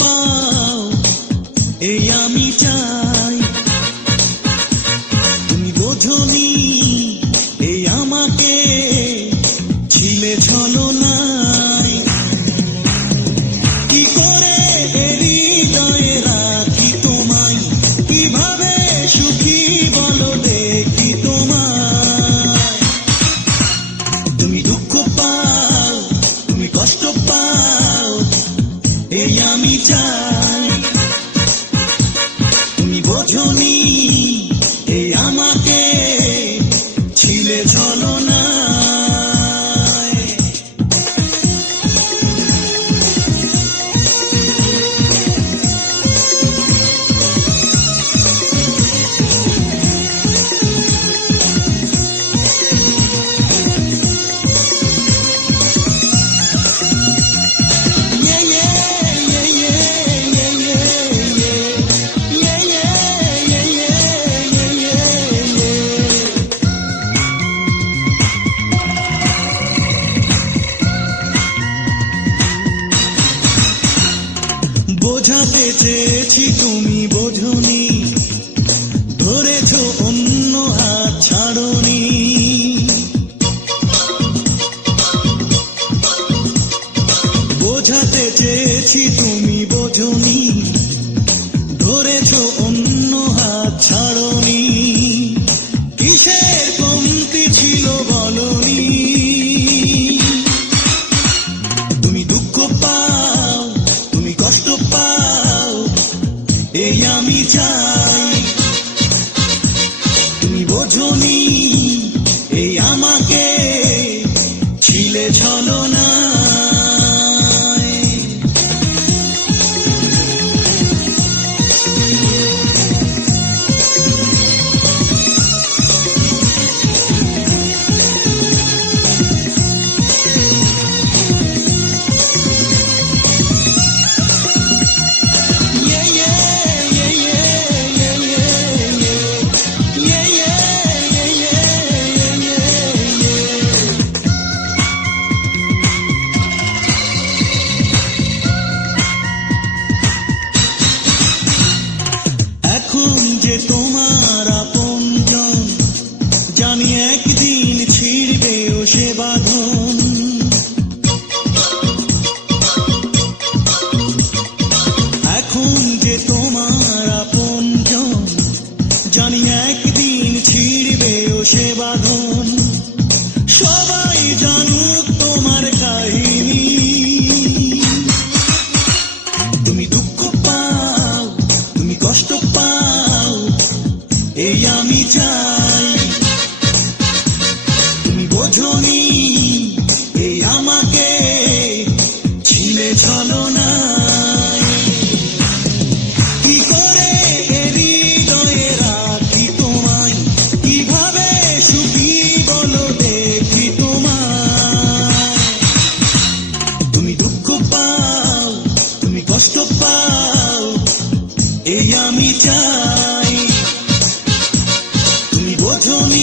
পাও এই আমি চাই। তুমি বোঝনি এই আমাকে ছিলে ছলনায়। কি করে হৃদয়ে রাখি তোমায়, কিভাবে সুখী বলো দেখি তোমায়। তুমি দুঃখ পাও, তুমি কষ্ট পাও এই আমি চাই। তুমি বোঝনি এই আমাকে ছিলে ছলনায়। বোঝাতে চেয়েছি তুমি বোঝনি, ধরেছ অন্য হাত ছাড়নি। বোঝাতে চেয়েছি তুমি বোঝনি, ধরেছ অন্য হাত ছাড়নি। কিসের কমতি ছিল বলনি। তুমি দুঃখ পাও, তুমি কষ্ট পাও এই আমি চাই। তুমি বোঝনি এই আমাকে ছিলে ছলনায়। এখন যে তোমার আপনজন, জানি একদিন ছিড়বেও সে বাঁধন। এখন যে তোমার আপনজন, জানি একদিন ছিড়বেও সে বাঁধন। সবাই জানুক তোমার কাহিনী। তুমি দুঃখ পাও, তুমি কষ্ট পাও এই আমি চাই। তুমি বোঝনি এই আমাকে ছিলে ছলনায়। কি করে হৃদয়ে রাখি তোমায়, কিভাবে সুখী বলো দেখি তোমায়। তুমি দুঃখ পাও, তুমি কষ্ট পাও এই আমি চাই। তুমি বোঝনি